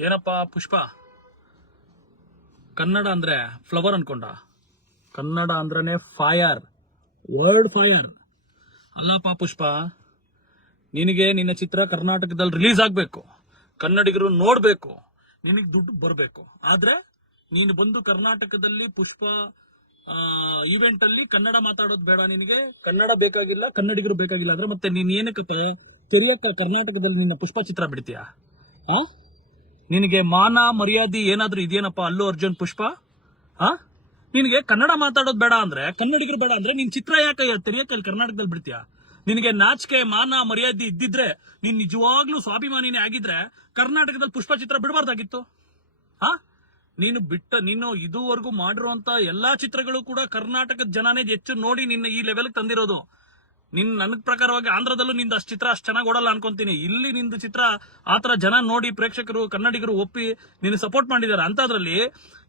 ಏನಪ್ಪ ಪುಷ್ಪ? ಕನ್ನಡ ಅಂದ್ರೆ ಫ್ಲವರ್ ಅನ್ಕೊಂಡ. ಕನ್ನಡ ಅಂದ್ರೇ ಫೈರ್ ವರ್ಡ್ ಫೈರ್ ಅಲ್ಲಪ್ಪ ಪುಷ್ಪ, ನಿನಗೆ ನಿನ್ನ ಚಿತ್ರ ಕರ್ನಾಟಕದಲ್ಲಿ ರಿಲೀಸ್ ಆಗಬೇಕು. ಕನ್ನಡಿಗರು ನೋಡಬೇಕು. ನಿನಗೆ ದುಡ್ಡು ಬರಬೇಕು. ಆದ್ರೆ ನೀನು ಬಂದು ಕರ್ನಾಟಕದಲ್ಲಿ ಪುಷ್ಪ ಈವೆಂಟಲ್ಲಿ ಕನ್ನಡ ಮಾತಾಡೋದು ಬೇಡ ನಿನಗೆ. ಕನ್ನಡ ಬೇಕಾಗಿಲ್ಲ, ಕನ್ನಡಿಗರು ಬೇಕಾಗಿಲ್ಲ. ಆದ್ರೆ ಮತ್ತೆ ನೀನು ಏನಕ್ಕಪ್ಪ ತೆರೆಯಕ್ಕ ಕರ್ನಾಟಕದಲ್ಲಿ ನಿನ್ನ ಪುಷ್ಪ ಚಿತ್ರ ಬಿಡ್ತೀಯಾ? ಆ? ನಿನಗೆ ಮಾನ ಮರ್ಯಾದೆ ಏನಾದ್ರೂ ಇದೇನಪ್ಪ ಅಲ್ಲು ಅರ್ಜುನ್ ಪುಷ್ಪ? ಆ? ನಿನಗೆ ಕನ್ನಡ ಮಾತಾಡೋದು ಬೇಡ ಅಂದ್ರೆ, ಕನ್ನಡಿಗರು ಬೇಡ ಅಂದ್ರೆ ನಿನ್ ಚಿತ್ರ ಯಾಕೆ ತೆರೆಯಕ್ಕೆ ಅಲ್ಲಿ ಕರ್ನಾಟಕದಲ್ಲಿ ಬಿಡ್ತೀಯಾ? ನಿನಗೆ ನಾಚಿಕೆ, ಮಾನ, ಮರ್ಯಾದೆ ಇದ್ದಿದ್ರೆ, ನೀನ್ ನಿಜವಾಗ್ಲೂ ಸ್ವಾಭಿಮಾನಿನೇ ಆಗಿದ್ರೆ ಕರ್ನಾಟಕದಲ್ಲಿ ಪುಷ್ಪ ಚಿತ್ರ ಬಿಡಬಾರ್ದಾಗಿತ್ತು. ಆ? ನೀನು ಬಿಟ್ಟ, ನೀನು ಇದುವರೆಗೂ ಮಾಡಿರುವಂತ ಎಲ್ಲಾ ಚಿತ್ರಗಳು ಕೂಡ ಕರ್ನಾಟಕದ ಜನನೇ ಹೆಚ್ಚು ನೋಡಿ ನಿನ್ನ ಈ ಲೆವೆಲ್ ತಂದಿರೋದು. ನಿನ್ ನನಗ್ ಪ್ರಕಾರವಾಗಿ ಆಂಧ್ರದಲ್ಲೂ ನಿಂದ ಅಷ್ಟು ಚಿತ್ರ ಅಷ್ಟು ಚೆನ್ನಾಗಿ ಓಡಲ್ಲ ಅನ್ಕೊಂತೀನಿ. ಇಲ್ಲಿ ನಿಂದು ಚಿತ್ರ ಆತರ ಜನ ನೋಡಿ ಪ್ರೇಕ್ಷಕರು, ಕನ್ನಡಿಗರು ಒಪ್ಪಿ ನಿನ್ನ ಸಪೋರ್ಟ್ ಮಾಡಿದ್ದಾರೆ ಅಂತದ್ರಲ್ಲಿ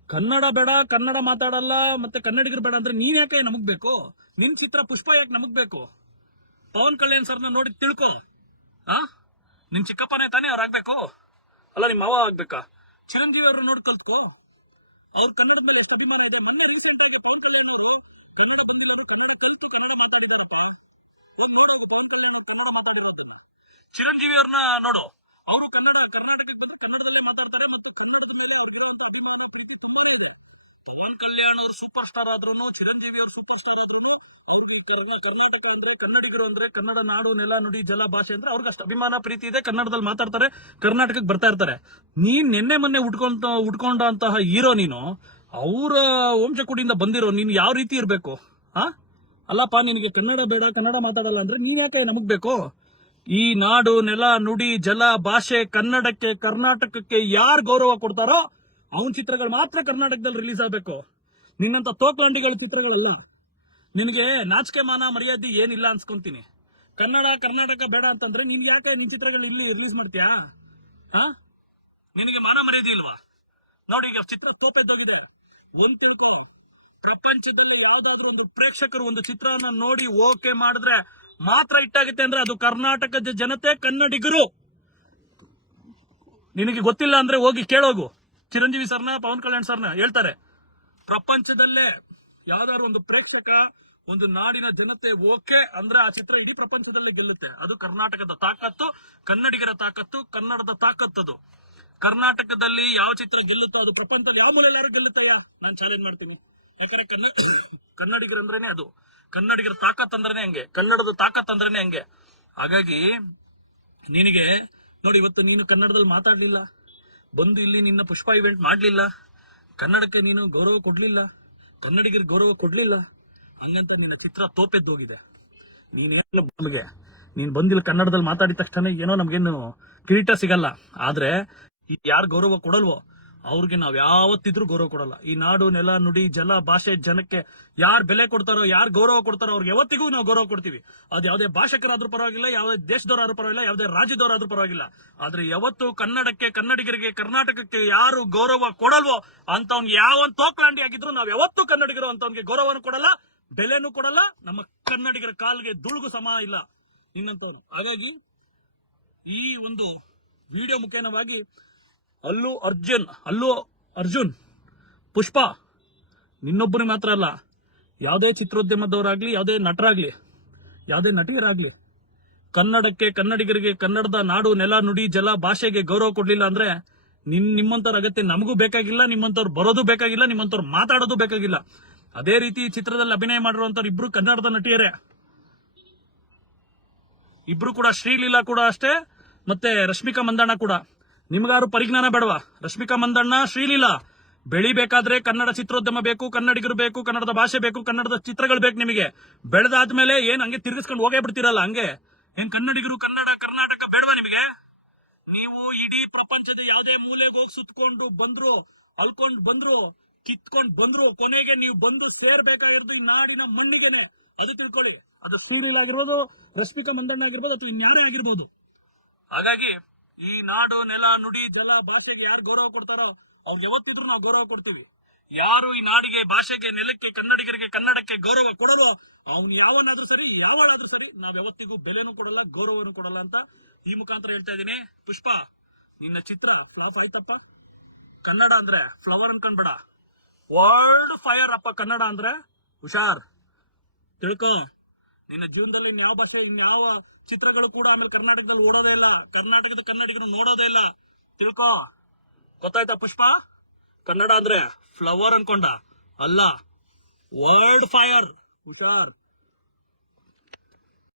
ಕನ್ನಡ ಬೇಡ, ಕನ್ನಡ ಮಾತಾಡಲ್ಲ, ಮತ್ತೆ ಕನ್ನಡಿಗರು ಬೇಡ ಅಂದ್ರೆ ನೀನ್ ಯಾಕೆ ನಮಗ್ ಬೇಕು? ನಿನ್ ಚಿತ್ರ ಪುಷ್ಪ ಯಾಕೆ ನಮಗ್ ಬೇಕು? ಪವನ್ ಕಲ್ಯಾಣ್ ಸರ್ನ ನೋಡಿ ತಿಳ್ಕೊ. ಆ? ನಿನ್ ಚಿಕ್ಕಪ್ಪನೇ ತಾನೇ ಅವ್ರು ಆಗ್ಬೇಕು? ಅಲ್ಲ ನಿಮ್ಮ ಮಾವ ಆಗ್ಬೇಕಾ? ಚಿರಂಜೀವಿ ಅವ್ರನ್ನ ನೋಡಿ ಕಲ್ತ್ಕೋ. ಅವ್ರ ಕನ್ನಡದ ಮೇಲೆ ಎಷ್ಟು ಅಭಿಮಾನ ಇದೆ. ಮೊನ್ನೆ ರೀಸೆಂಟ್ ಆಗಿ ಪವನ್ ಕಲ್ಯಾಣ್ ಅವರು ಕನ್ನಡ ಬಂದಿರೋದು ಕನ್ನಡ ಕಲಿತು ಕನ್ನಡ ಮಾತಾಡಿದಾರಪ್ಪ ಹೋಗ್ ನೋಡು ಅದು ಪವನ್ ಕಲ್ಯಾಣ್ ಅವ್ರು ಕನ್ನಡ ಮಾತಾಡಿದ್ದಾರೆ ನೋಡು. ಅವರು ಕನ್ನಡ, ಕರ್ನಾಟಕಕ್ಕೆ ಬಂದ್ರೆ ಕನ್ನಡದಲ್ಲೇ ಮಾತಾಡ್ತಾರೆ ಮತ್ತೆ. ಪವನ್ ಕಲ್ಯಾಣ್ ಅವ್ರು ಸೂಪರ್ ಸ್ಟಾರ್ ಆದ್ರೂ ಚಿರಂಜೀವಿ ಅವರು ಸೂಪರ್ ಸ್ಟಾರ್ ಆದ್ರೂ ಅವ್ರಿಗೆ ಕರ್ನಾ- ಕರ್ನಾಟಕ ಅಂದ್ರೆ, ಕನ್ನಡಿಗರು ಅಂದ್ರೆ, ಕನ್ನಡ ನಾಡು, ನೆಲ, ನುಡಿ, ಜಲ ಭಾಷೆ ಅಂದ್ರೆ ಅವ್ರಿಗೆ ಅಷ್ಟು ಅಭಿಮಾನ, ಪ್ರೀತಿ ಇದೆ. ಕನ್ನಡದಲ್ಲಿ ಮಾತಾಡ್ತಾರೆ, ಕರ್ನಾಟಕಕ್ಕೆ ಬರ್ತಾ ಇರ್ತಾರೆ. ನೀನ್ ನಿನ್ನೆ ಮೊನ್ನೆ ಉಟ್ಕೊಂತ ಉಟ್ಕೊಂಡಂತಹ ಹೀರೋ ನೀನು, ಅವರ ವಂಶಕುಡಿಯಿಂದ ಬಂದಿರೋ, ನೀನ್ ಯಾವ ರೀತಿ ಇರ್ಬೇಕು? ಹಾ ಅಲ್ಲಪ್ಪ, ನಿನಗೆ ಕನ್ನಡ ಬೇಡ, ಕನ್ನಡ ಮಾತಾಡಲ್ಲ ಅಂದ್ರೆ ನೀನ್ ಯಾಕೆ ನಮಗ್ ಬೇಕು ಈ ನಾಡು, ನೆಲ, ನುಡಿ, ಜಲ, ಭಾಷೆ, ಕನ್ನಡಕ್ಕೆ, ಕರ್ನಾಟಕಕ್ಕೆ ಯಾರು ಗೌರವ ಕೊಡ್ತಾರೋ ಅವನ ಚಿತ್ರಗಳು ಮಾತ್ರ ಕರ್ನಾಟಕದಲ್ಲಿ ರಿಲೀಸ್ ಆಗಬೇಕು. ನಿನ್ನಂತ ತೋಕ್ಲಾಂಡಿಗಳ ಚಿತ್ರಗಳಲ್ಲ. ನಿನಗೆ ನಾಚಿಕೆ ಮಾನ, ಮರ್ಯಾದೆ ಏನಿಲ್ಲ ಅನ್ಸ್ಕೊಂತೀನಿ. ಕನ್ನಡ, ಕರ್ನಾಟಕ ಬೇಡ ಅಂತಂದ್ರೆ ನೀನ್ ಯಾಕೆ ನಿನ್ ಚಿತ್ರಗಳು ಇಲ್ಲಿ ರಿಲೀಸ್ ಮಾಡ್ತೀಯಾ? ಹಾ? ನಿನಗೆ ಮಾನ, ಮರ್ಯಾದೆ ಇಲ್ವಾ? ನೋಡಿ ಈಗ ಚಿತ್ರ ತೋಪೆದ್ದೋಗಿದೆ ಒಂದ್ ತಿಳ್ಕೊಂಡು ಪ್ರಪಂಚದಲ್ಲಿ ಯಾವ್ದಾದ್ರು ಒಂದು ಪ್ರೇಕ್ಷಕರು ಒಂದು ಚಿತ್ರನ ನೋಡಿ ಓಕೆ ಮಾಡಿದ್ರೆ ಮಾತ್ರ ಇಟ್ಟಾಗುತ್ತೆ ಅಂದ್ರೆ ಅದು ಕರ್ನಾಟಕದ ಜನತೆ ಕನ್ನಡಿಗರು. ನಿನಗೆ ಗೊತ್ತಿಲ್ಲ ಅಂದ್ರೆ ಹೋಗಿ ಕೇಳೋಗು. ಚಿರಂಜೀವಿ ಸರ್ನ, ಪವನ್ ಕಲ್ಯಾಣ್ ಸರ್ನ ಹೇಳ್ತಾರೆ. ಪ್ರಪಂಚದಲ್ಲೇ ಯಾವ್ದಾದ್ರು ಒಂದು ಪ್ರೇಕ್ಷಕ, ಒಂದು ನಾಡಿನ ಜನತೆ ಓಕೆ ಅಂದ್ರೆ ಆ ಚಿತ್ರ ಇಡೀ ಪ್ರಪಂಚದಲ್ಲೇ ಗೆಲ್ಲುತ್ತೆ. ಅದು ಕರ್ನಾಟಕದ ತಾಕತ್ತು, ಕನ್ನಡಿಗರ ತಾಕತ್ತು, ಕನ್ನಡದ ತಾಕತ್ತದು ಕರ್ನಾಟಕದಲ್ಲಿ ಯಾವ ಚಿತ್ರ ಗೆಲ್ಲುತ್ತೋ ಅದು ಪ್ರಪಂಚದಲ್ಲಿ ಯಾವ ಮೂಲೆಲ್ಲಾರು ಗೆಲ್ಲುತ್ತಯ್ಯ? ನಾನು ಚಾಲೆಂಜ್ ಮಾಡ್ತೀನಿ. ಯಾಕಂದ್ರೆ ಕನ್ನ ಕನ್ನಡಿಗರ ಅಂದ್ರೇನೆ ಅದು. ಕನ್ನಡಿಗರ ತಾಕತ್ ಅಂದ್ರೇನೆ ಹಂಗೆ. ಕನ್ನಡದ ತಾಕತ್ ಅಂದ್ರೇನೆ ಹಂಗೆ. ಹಾಗಾಗಿ ನಿನಗೆ ನೋಡಿ ಇವತ್ತು ನೀನು ಕನ್ನಡದಲ್ಲಿ ಮಾತಾಡ್ಲಿಲ್ಲ. ಬಂದು ಇಲ್ಲಿ ನಿನ್ನ ಪುಷ್ಪ ಇವೆಂಟ್ ಮಾಡ್ಲಿಲ್ಲ. ಕನ್ನಡಕ್ಕೆ ನೀನು ಗೌರವ ಕೊಡ್ಲಿಲ್ಲ. ಕನ್ನಡಿಗರ ಗೌರವ ಕೊಡ್ಲಿಲ್ಲ. ಹಂಗಂತ ನಿನ್ನ ಚಿತ್ರ ತೋಪೆದ್ದು ಹೋಗಿದೆ. ನೀನ್ ಏನಿಲ್ಲ ನಮಗೆ ನೀನು ಬಂದಿಲ್ಲ ಕನ್ನಡದಲ್ಲಿ ಮಾತಾಡಿದ ತಕ್ಷಣ ಏನೋ ನಮ್ಗೇನು ಕಿರೀಟ ಸಿಗಲ್ಲ. ಆದ್ರೆ ಯಾರು ಗೌರವ ಕೊಡಲ್ವೋ ಅವ್ರಿಗೆ ನಾವ್ ಯಾವತ್ತಿದ್ರೂ ಗೌರವ ಕೊಡಲ್ಲ. ಈ ನಾಡು, ನೆಲ, ನುಡಿ, ಜಲ, ಭಾಷೆ, ಜನಕ್ಕೆ ಯಾರು ಬೆಲೆ ಕೊಡ್ತಾರೋ, ಯಾರು ಗೌರವ ಕೊಡ್ತಾರೋ ಅವ್ರಿಗೆ ಯಾವತ್ತಿಗೂ ನಾವು ಗೌರವ ಕೊಡ್ತೀವಿ. ಅದು ಯಾವುದೇ ಭಾಷಕರಾದ್ರೂ ಪರವಾಗಿಲ್ಲ, ಯಾವುದೇ ದೇಶದವರಾದ್ರೂ ಪರವಾಗಿಲ್ಲ, ಯಾವುದೇ ರಾಜ್ಯದವರಾದ್ರೂ ಪರವಾಗಿಲ್ಲ. ಆದ್ರೆ ಯಾವತ್ತು ಕನ್ನಡಕ್ಕೆ, ಕನ್ನಡಿಗರಿಗೆ, ಕರ್ನಾಟಕಕ್ಕೆ ಯಾರು ಗೌರವ ಕೊಡಲ್ವೋ ಅಂತವ್ನ್ ಯಾವ ತೋಕ್ಲಾಂಡಿ ಆಗಿದ್ರು ನಾವ್ ಯಾವತ್ತೂ ಕನ್ನಡಿಗರು ಅಂತವ್ನಿಗೆ ಗೌರವನು ಕೊಡಲ್ಲ, ಬೆಲೆನೂ ಕೊಡಲ್ಲ, ನಮ್ಮ ಕನ್ನಡಿಗರ ಕಾಲ್ಗೆ ದುಳುಗು ಸಮ ಇಲ್ಲ. ಇನ್ನಂತ ಹಾಗಾಗಿ ಈ ಒಂದು ವಿಡಿಯೋ ಮುಖೇನವಾಗಿ ಅಲ್ಲು ಅರ್ಜುನ್, ಅಲ್ಲೂ ಅರ್ಜುನ್, ಪುಷ್ಪ ನಿನ್ನೊಬ್ಬರು ಮಾತ್ರ ಅಲ್ಲ, ಯಾವುದೇ ಚಿತ್ರೋದ್ಯಮದವರಾಗ್ಲಿ, ಯಾವುದೇ ನಟರಾಗ್ಲಿ, ಯಾವುದೇ ನಟಿಯರಾಗ್ಲಿ, ಕನ್ನಡಕ್ಕೆ, ಕನ್ನಡಿಗರಿಗೆ, ಕನ್ನಡದ ನಾಡು, ನೆಲ, ನುಡಿ, ಜಲ, ಭಾಷೆಗೆ ಗೌರವ ಕೊಡ್ಲಿಲ್ಲ ಅಂದ್ರೆ ನಿನ್ ನಿಮ್ಮಂಥವ್ರ ಅಗತ್ಯ ನಮಗೂ ಬೇಕಾಗಿಲ್ಲ ನಿಮ್ಮಂಥವ್ರು ಬರೋದು ಬೇಕಾಗಿಲ್ಲ ನಿಮ್ಮಂಥವ್ರು ಮಾತಾಡೋದು ಬೇಕಾಗಿಲ್ಲ. ಅದೇ ರೀತಿ ಚಿತ್ರದಲ್ಲಿ ಅಭಿನಯ ಮಾಡಿರುವಂಥವ್ರು ಇಬ್ರು ಕನ್ನಡದ ನಟಿಯರೇ. ಇಬ್ರು ಕೂಡ ಶ್ರೀಲೀಲಾ ಕೂಡ ಅಷ್ಟೇ, ಮತ್ತೆ ರಶ್ಮಿಕಾ ಮಂದಣ್ಣ ಕೂಡ. ನಿಮ್ಗಾರು ಪರಿಜ್ಞಾನ ಬೇಡವಾ? ರಶ್ಮಿಕಾ ಮಂದಣ್ಣ, ಶ್ರೀಲೀಲಾ. ಬೆಳಿಬೇಕಾದ್ರೆ ಕನ್ನಡ ಚಿತ್ರೋದ್ಯಮ ಬೇಕು, ಕನ್ನಡಿಗರು ಬೇಕು, ಕನ್ನಡದ ಭಾಷೆ ಬೇಕು, ಕನ್ನಡದ ಚಿತ್ರಗಳು ಬೇಕು ನಿಮಗೆ. ಬೆಳೆದಾದ್ಮೇಲೆ ಏನ್ ಹಂಗೆ ತಿರ್ಗಿಸ್ಕೊಂಡು ಹೋಗೇ ಬಿಡ್ತೀರಲ್ಲ ಹಂಗೆ? ಏನ್ ಕನ್ನಡಿಗರು ಕನ್ನಡ, ಕರ್ನಾಟಕ ಬೇಡವಾ ನಿಮಗೆ? ನೀವು ಇಡೀ ಪ್ರಪಂಚದ ಯಾವುದೇ ಮೂಲೆಗೆ ಹೋಗಿ ಸುತ್ಕೊಂಡು ಬಂದ್ರು, ಅಲ್ಕೊಂಡ್ ಬಂದ್ರು, ಕಿತ್ಕೊಂಡ್ ಬಂದ್ರು, ಕೊನೆಗೆ ನೀವು ಬಂದು ಸೇರ್ಬೇಕಾಗಿರೋದು ಈ ನಾಡಿನ ಮಣ್ಣಿಗೆನೆ. ಅದು ತಿಳ್ಕೊಳ್ಳಿ. ಅದು ಶ್ರೀಲೀಲ ಆಗಿರ್ಬೋದು, ರಶ್ಮಿಕಾ ಮಂದಣ್ಣ ಆಗಿರ್ಬೋದು ಅಥವಾ ಇನ್ಯಾರೇ ಆಗಿರ್ಬೋದು. ಹಾಗಾಗಿ ಈ ನಾಡು, ನೆಲ, ನುಡಿ, ಜಲ ಭಾಷೆಗೆ ಯಾರು ಗೌರವ ಕೊಡ್ತಾರೋ ಅವ್ರಿಗೆ ಯಾವತ್ತಿದ್ರು ನಾವು ಗೌರವ ಕೊಡ್ತೀವಿ. ಯಾರು ಈ ನಾಡಿಗೆ, ಭಾಷೆಗೆ, ನೆಲಕ್ಕೆ, ಕನ್ನಡಿಗರಿಗೆ, ಕನ್ನಡಕ್ಕೆ ಗೌರವ ಕೊಡಲೋ ಅವ್ನು ಯಾವನಾದ್ರೂ ಸರಿ, ಯಾವಳಾದ್ರೂ ಸರಿ, ನಾವ್ ಯಾವತ್ತಿಗೂ ಬೆಲೆನೂ ಕೊಡಲ್ಲ, ಗೌರವನೂ ಕೊಡಲ್ಲ ಅಂತ ಈ ಮುಖಾಂತರ ಹೇಳ್ತಾ ಇದ್ದೀನಿ. ಪುಷ್ಪ, ನಿನ್ನ ಚಿತ್ರ ಫ್ಲಾಪ್ ಆಯ್ತಪ್ಪ. ಕನ್ನಡ ಅಂದ್ರೆ ಫ್ಲವರ್ ಅನ್ಕೊಂಡ್ಬೇಡ. ವರ್ಲ್ಡ್ ಫೈರ್ ಅಪ್ಪ ಕನ್ನಡ ಅಂದ್ರೆ ಹುಷಾರ್. ತಿಳ್ಕೊ. ನಿನ್ನ ಜೀವನದಲ್ಲಿ ಇನ್ಯಾವ ಭಾಷೆ ಇನ್ಯಾವ ಚಿತ್ರಗಳು ಕೂಡ ಆಮೇಲೆ ಕರ್ನಾಟಕದಲ್ಲಿ ಓಡೋದೇ ಇಲ್ಲ. ಕರ್ನಾಟಕದ ಕನ್ನಡಿಗರು ನೋಡೋದೇ ಇಲ್ಲ. ತಿಳ್ಕೊ. ಗೊತ್ತಾಯ್ತಾ ಪುಷ್ಪ? ಕನ್ನಡ ಅಂದ್ರೆ ಫ್ಲವರ್ ಅನ್ಕೊಂಡ. ಅಲ್ಲ ವರ್ಲ್ಡ್ ಫೈರ್ ಹುಷಾರ್.